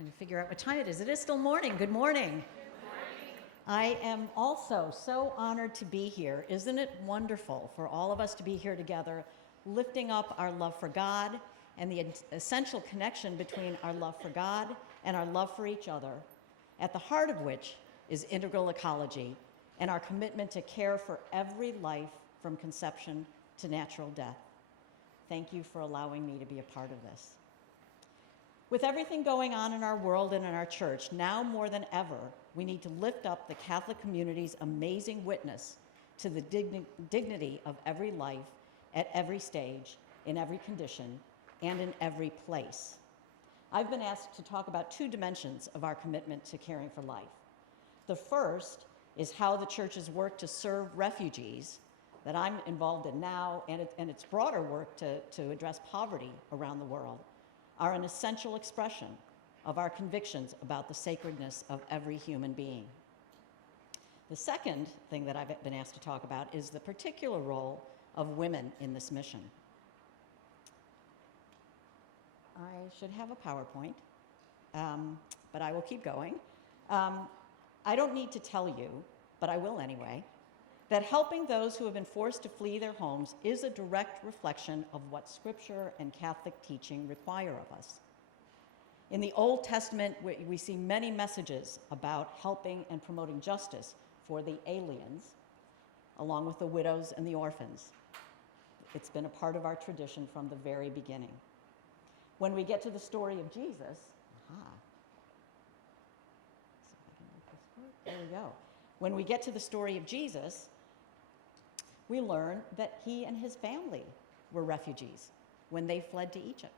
Trying to figure out what time it is. It is still morning. Good morning. I am also so honored to be here. Isn't it wonderful for all of us to be here together, lifting up our love for God and the essential connection between our love for God and our love for each other, at the heart of which is integral ecology and our commitment to care for every life from conception to natural death. Thank you for allowing me to be a part of this. With everything going on in our world and in our church, now more than ever, we need to lift up the Catholic community's amazing witness to the dignity of every life at every stage, in every condition, and in every place. I've been asked to talk about two dimensions of our commitment to caring for life. The first is how the church's work to serve refugees that I'm involved in now, and its broader work to address poverty around the world, are an essential expression of our convictions about the sacredness of every human being. The second thing that I've been asked to talk about is the particular role of women in this mission. I should have a PowerPoint, but I will keep going. I don't need to tell you, but I will anyway, that helping those who have been forced to flee their homes is a direct reflection of what Scripture and Catholic teaching require of us. In the Old Testament, we see many messages about helping and promoting justice for the aliens, along with the widows and the orphans. It's been a part of our tradition from the very beginning. When we get to the story of Jesus, there we go. When we get to the story of Jesus, we learn that he and his family were refugees when they fled to Egypt.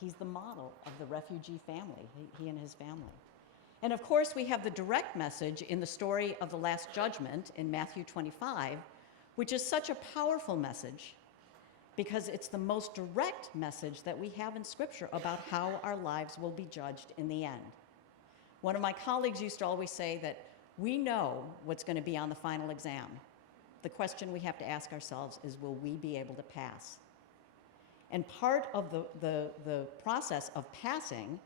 He's the model of the refugee family, he and his family. And of course, we have the direct message in the story of the Last Judgment in Matthew 25, which is such a powerful message because it's the most direct message that we have in Scripture about how our lives will be judged in the end. One of my colleagues used to always say that we know what's going to be on the final exam. The question we have to ask ourselves is, will we be able to pass? And part of the process of passing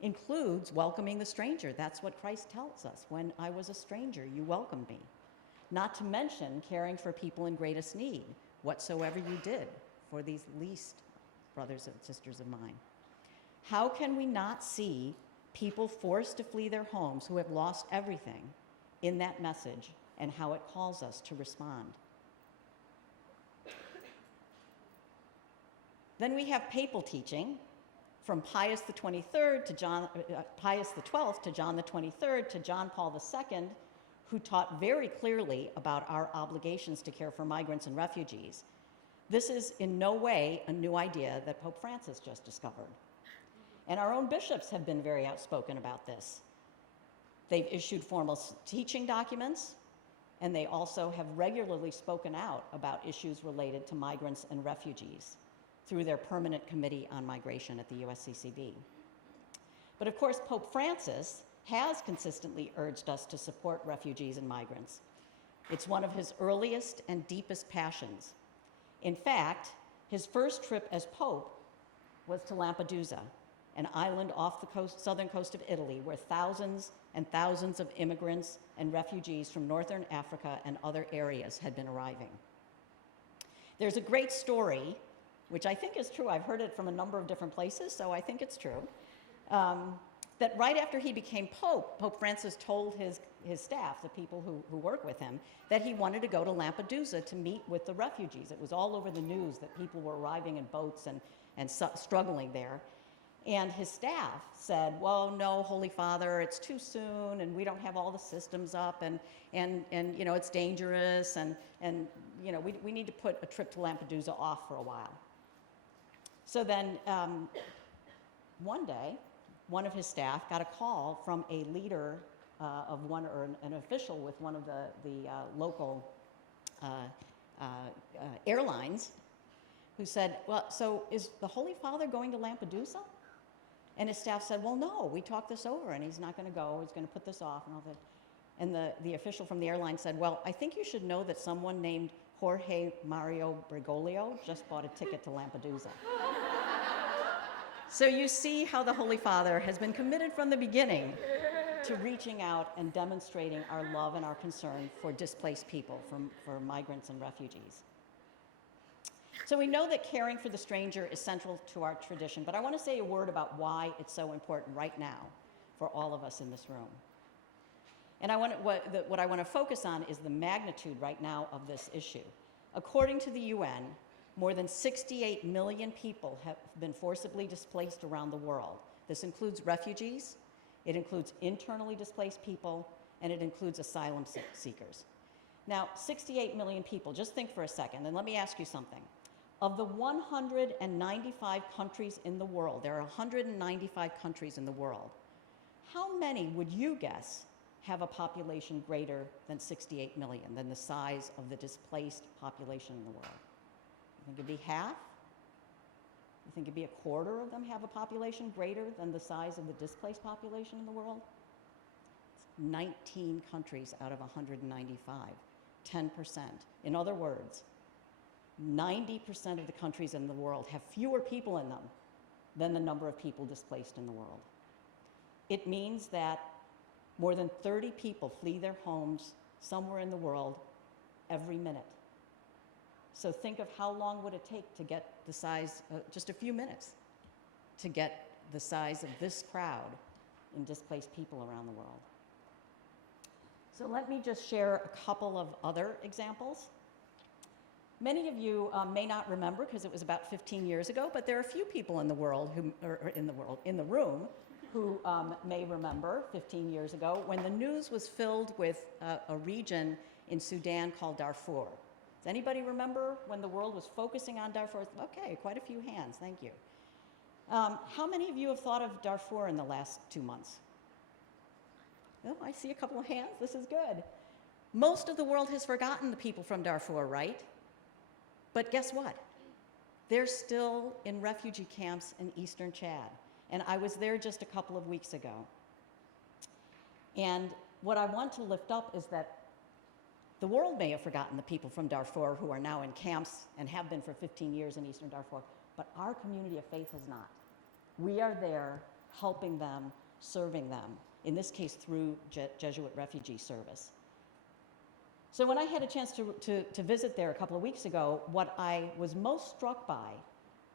includes welcoming the stranger. That's what Christ tells us. When I was a stranger, you welcomed me. Not to mention caring for people in greatest need, whatsoever you did for these least brothers and sisters of mine. How can we not see people forced to flee their homes who have lost everything in that message and how it calls us to respond? Then we have papal teaching from Pius XII to John the 23rd to John Paul II, who taught very clearly about our obligations to care for migrants and refugees. This is in no way a new idea that Pope Francis just discovered. And our own bishops have been very outspoken about this. They've issued formal teaching documents, and they also have regularly spoken out about issues related to migrants and refugees through their permanent committee on migration at the USCCB. But of course, Pope Francis has consistently urged us to support refugees and migrants. It's one of his earliest and deepest passions. In fact, his first trip as Pope was to Lampedusa, an island off the southern coast of Italy, where thousands and thousands of immigrants and refugees from northern Africa and other areas had been arriving. There's a great story, which I think is true. I've heard it from a number of different places, so I think it's true, that right after he became Pope, Pope Francis told his staff, the people who work with him, that he wanted to go to Lampedusa to meet with the refugees. It was all over the news that people were arriving in boats and struggling there. And his staff said, well, no, Holy Father, it's too soon, and we don't have all the systems up, and you know, it's dangerous, and you know, we need to put a trip to Lampedusa off for a while. So then one day, one of his staff got a call from a leader or an official with one of the local airlines, who said, well, so is the Holy Father going to Lampedusa? And his staff said, well, no, we talked this over, and he's not going to go. He's going to put this off and all that. And the official from the airline said, well, I think you should know that someone named Jorge Mario Bergoglio just bought a ticket to Lampedusa. So you see how the Holy Father has been committed from the beginning to reaching out and demonstrating our love and our concern for displaced people, for migrants and refugees. So we know that caring for the stranger is central to our tradition, but I want to say a word about why it's so important right now for all of us in this room. And what I want to focus on is the magnitude right now of this issue. According to the UN, more than 68 million people have been forcibly displaced around the world. This includes refugees, it includes internally displaced people, and it includes asylum seekers. Now, 68 million people, just think for a second, and let me ask you something. Of the 195 countries in the world, there are 195 countries in the world, how many would you guess have a population greater than 68 million, than the size of the displaced population in the world? You think it'd be half? You think it'd be a quarter of them have a population greater than the size of the displaced population in the world? It's 19 countries out of 195, 10%. In other words, 90% of the countries in the world have fewer people in them than the number of people displaced in the world. It means that more than 30 people flee their homes somewhere in the world every minute. So think of how long would it take to get the size, just a few minutes, to get the size of this crowd in displaced people around the world. So let me just share a couple of other examples. Many of you may not remember, because it was about 15 years ago, but there are a few people in the world who, in the room, who may remember 15 years ago when the news was filled with a region in Sudan called Darfur. Does anybody remember when the world was focusing on Darfur? Okay, quite a few hands, thank you. How many of you have thought of Darfur in the last 2 months? Oh, I see a couple of hands, this is good. Most of the world has forgotten the people from Darfur, right? But guess what? They're still in refugee camps in eastern Chad. And I was there just a couple of weeks ago. And what I want to lift up is that the world may have forgotten the people from Darfur who are now in camps and have been for 15 years in eastern Darfur, but our community of faith has not. We are there helping them, serving them, in this case through Jesuit Refugee Service. So when I had a chance to visit there a couple of weeks ago, what I was most struck by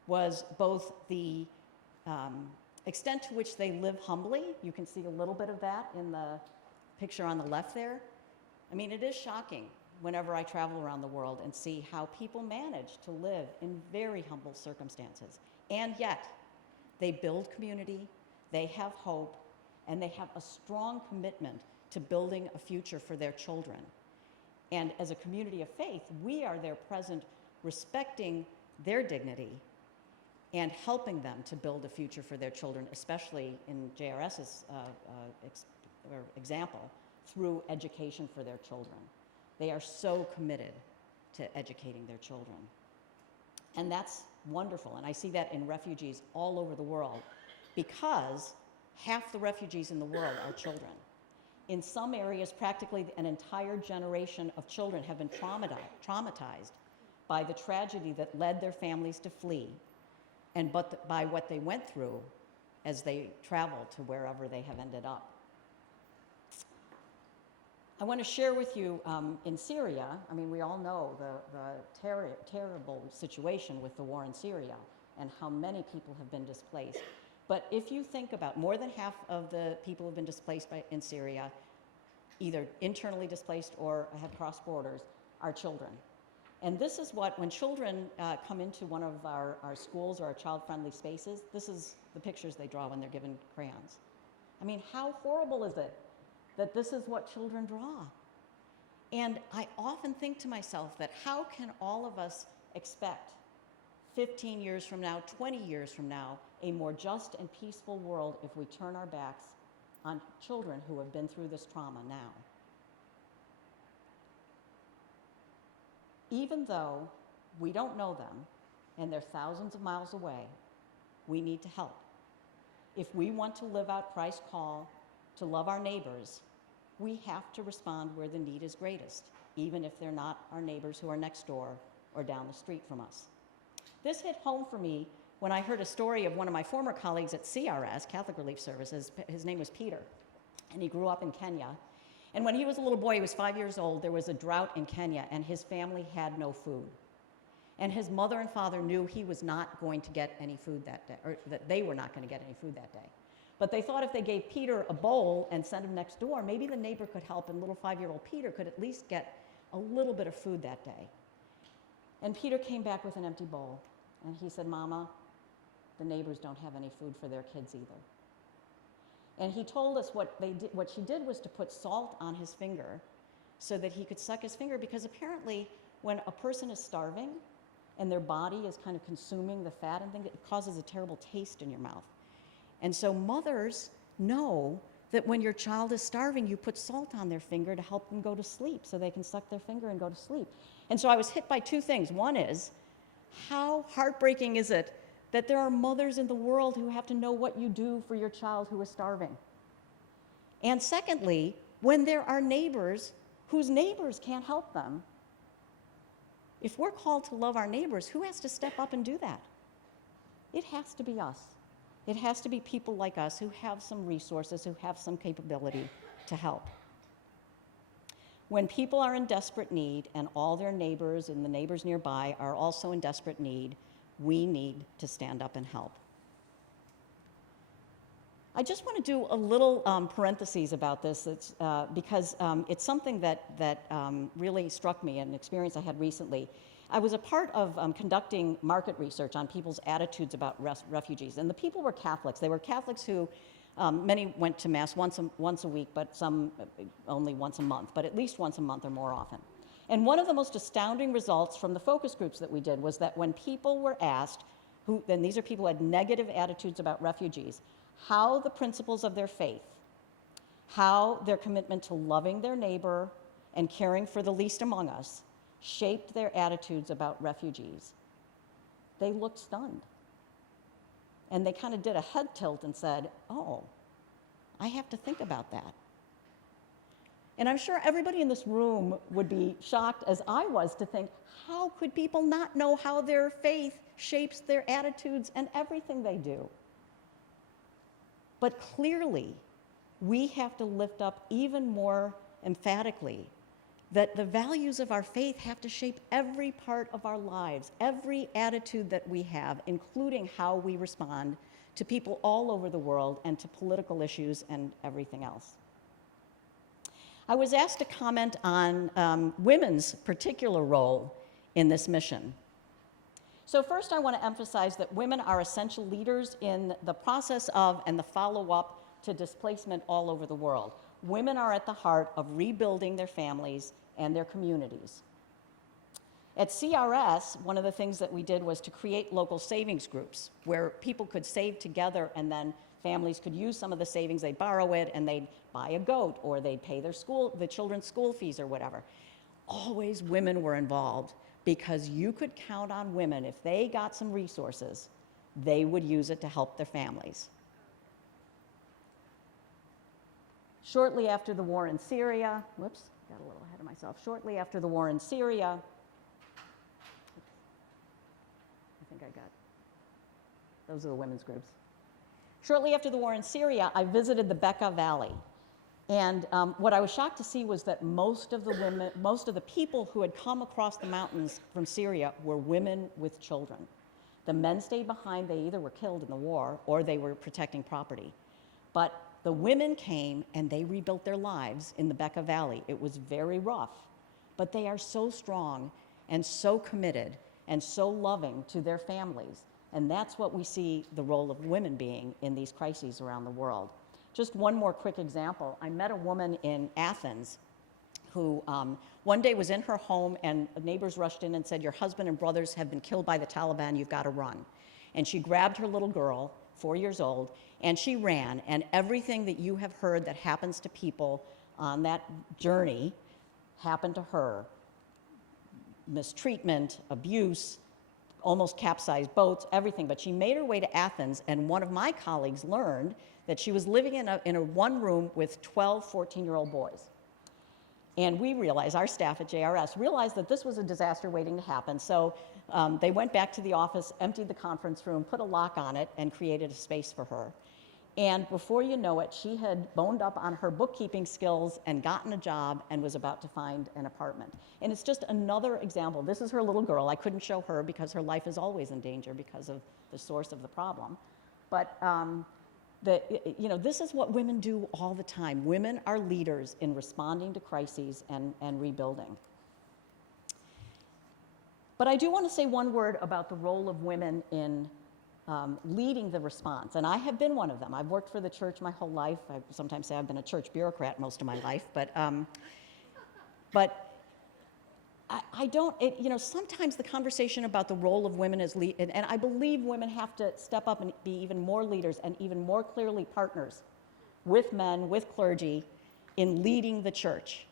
was both the extent to which they live humbly. You can see a little bit of that in the picture on the left there. I mean, it is shocking whenever I travel around the world and see how people manage to live in very humble circumstances. And yet, they build community, they have hope, and they have a strong commitment to building a future for their children. And as a community of faith, we are there present, respecting their dignity and helping them to build a future for their children, especially in JRS's example, through education for their children. They are so committed to educating their children. And that's wonderful, and I see that in refugees all over the world, because half the refugees in the world are children. In some areas, practically an entire generation of children have been traumatized by the tragedy that led their families to flee, and by what they went through as they traveled to wherever they have ended up. I want to share with you in Syria, I mean, we all know the terrible situation with the war in Syria and how many people have been displaced. But if you think about more than half of the people who have been displaced in Syria, either internally displaced or have crossed borders, are children. And this is what, when children come into one of our schools or our child-friendly spaces, this is the pictures they draw when they're given crayons. I mean, how horrible is it that this is what children draw? And I often think to myself that how can all of us expect 15 years from now, 20 years from now, a more just and peaceful world if we turn our backs on children who have been through this trauma now? Even though we don't know them and they're thousands of miles away, we need to help. If we want to live out Christ's call to love our neighbors, we have to respond where the need is greatest, even if they're not our neighbors who are next door or down the street from us. This hit home for me when I heard a story of one of my former colleagues at CRS, Catholic Relief Services. His name was Peter, and he grew up in Kenya. And when he was a little boy, he was 5 years old, there was a drought in Kenya, and his family had no food. And his mother and father knew he was not going to get any food that day, or that they were not going to get any food that day. But they thought if they gave Peter a bowl and sent him next door, maybe the neighbor could help, and little 5-year-old Peter could at least get a little bit of food that day. And Peter came back with an empty bowl, and he said, "Mama, the neighbors don't have any food for their kids either." And he told us what she did was to put salt on his finger so that he could suck his finger, because apparently when a person is starving and their body is kind of consuming the fat and things, it causes a terrible taste in your mouth. And so mothers know that when your child is starving, you put salt on their finger to help them go to sleep so they can suck their finger and go to sleep. And so I was hit by two things. One is, how heartbreaking is it that there are mothers in the world who have to know what you do for your child who is starving? And secondly, when there are neighbors whose neighbors can't help them, if we're called to love our neighbors, who has to step up and do that? It has to be us. It has to be people like us who have some resources, who have some capability to help. When people are in desperate need and all their neighbors and the neighbors nearby are also in desperate need, we need to stand up and help. I just want to do a little parentheses about this because it's something that really struck me, an experience I had recently. I was a part of conducting market research on people's attitudes about refugees, and the people were Catholics. They were Catholics who, many went to Mass once a week, but some only once a month, but at least once a month or more often. And one of the most astounding results from the focus groups that we did was that when people were asked, and these are people who had negative attitudes about refugees, how the principles of their faith, how their commitment to loving their neighbor and caring for the least among us shaped their attitudes about refugees, they looked stunned. And they kind of did a head tilt and said, "Oh, I have to think about that." And I'm sure everybody in this room would be shocked, as I was, to think, how could people not know how their faith shapes their attitudes and everything they do? But clearly, we have to lift up even more emphatically that the values of our faith have to shape every part of our lives, every attitude that we have, including how we respond to people all over the world and to political issues and everything else. I was asked to comment on women's particular role in this mission. So first, I want to emphasize that women are essential leaders in the process of and the follow-up to displacement all over the world. Women are at the heart of rebuilding their families and their communities. At CRS, one of the things that we did was to create local savings groups where people could save together, and then families could use some of the savings, they'd borrow it, and they'd buy a goat, or they'd pay the children's school fees or whatever. Always women were involved, because you could count on women. If they got some resources, they would use it to help their families. Shortly after the war in Syria, whoops, got a little ahead of myself. Shortly after the war in Syria, I think I got, those are the women's groups. Shortly after the war in Syria, I visited the Bekaa Valley. And what I was shocked to see was that most of the people who had come across the mountains from Syria were women with children. The men stayed behind. They either were killed in the war or they were protecting property. But the women came and they rebuilt their lives in the Bekaa Valley. It was very rough, but they are so strong and so committed and so loving to their families. And that's what we see the role of women being in these crises around the world. Just one more quick example. I met a woman in Athens who one day was in her home and neighbors rushed in and said, "Your husband and brothers have been killed by the Taliban, you've got to run." And she grabbed her little girl, 4 years old, and she ran. And everything that you have heard that happens to people on that journey happened to her. Mistreatment, abuse, almost capsized boats, everything. But she made her way to Athens, and one of my colleagues learned that she was living in a one room with 12 14-year-old boys. And we realized, our staff at JRS realized that this was a disaster waiting to happen. So They went back to the office, emptied the conference room, put a lock on it, and created a space for her. And before you know it, she had boned up on her bookkeeping skills and gotten a job and was about to find an apartment. And it's just another example. This is her little girl. I couldn't show her because her life is always in danger because of the source of the problem. But this is what women do all the time. Women are leaders in responding to crises and rebuilding. But I do want to say one word about the role of women in leading the response. And I have been one of them. I've worked for the church my whole life. I sometimes say I've been a church bureaucrat most of my life. But I don't, sometimes the conversation about the role of women as lead, and I believe women have to step up and be even more leaders and even more clearly partners with men, with clergy, in leading the church.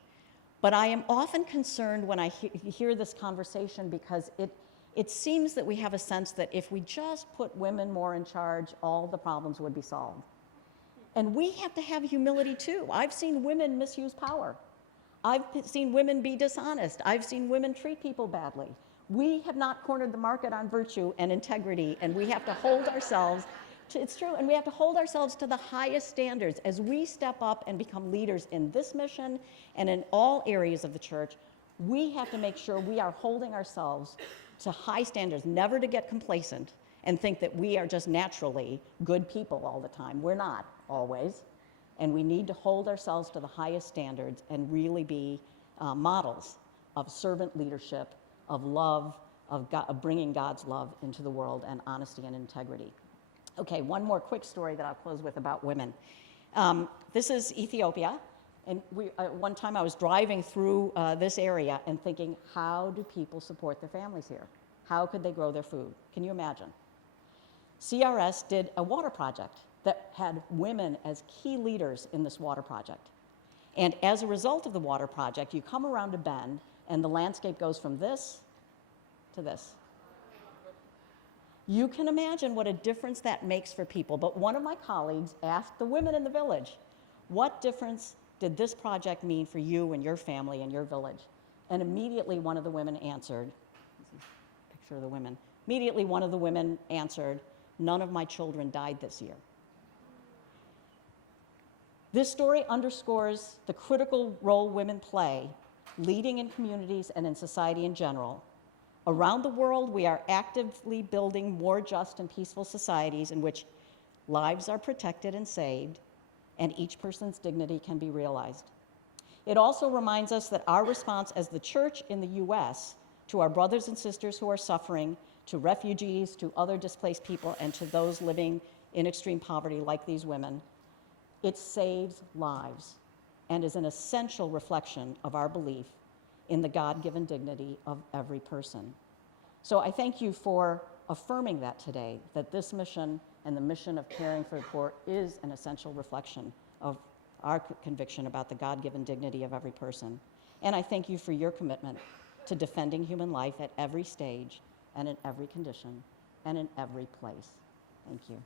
But I am often concerned when I hear this conversation because it seems that we have a sense that if we just put women more in charge, all the problems would be solved. And we have to have humility too. I've seen women misuse power. I've seen women be dishonest. I've seen women treat people badly. We have not cornered the market on virtue and integrity, and we have to hold ourselves to, it's true, and we have to hold ourselves to the highest standards as we step up and become leaders in this mission and in all areas of the church. We have to make sure we are holding ourselves to high standards, never to get complacent and think that we are just naturally good people all the time. We're not always. And we need to hold ourselves to the highest standards and really be models of servant leadership, of love, of bringing God's love into the world, and honesty and integrity. Okay, one more quick story that I'll close with about women. This is Ethiopia. And one time I was driving through this area and thinking, how do people support their families here? How could they grow their food? Can you imagine? CRS did a water project that had women as key leaders in this water project. And as a result of the water project, you come around a bend and the landscape goes from this to this. You can imagine what a difference that makes for people. But one of my colleagues asked the women in the village, what difference did this project mean for you and your family and your village? And immediately one of the women answered, this is a picture of the women. Immediately one of the women answered, none of my children died this year. This story underscores the critical role women play, leading in communities and in society in general. Around the world, we are actively building more just and peaceful societies in which lives are protected and saved, and each person's dignity can be realized. It also reminds us that our response as the church in the US to our brothers and sisters who are suffering, to refugees, to other displaced people, and to those living in extreme poverty like these women, it saves lives and is an essential reflection of our belief in the God-given dignity of every person. So I thank you for affirming that today, that this mission and the mission of caring for the poor is an essential reflection of our conviction about the God-given dignity of every person. And I thank you for your commitment to defending human life at every stage and in every condition and in every place. Thank you.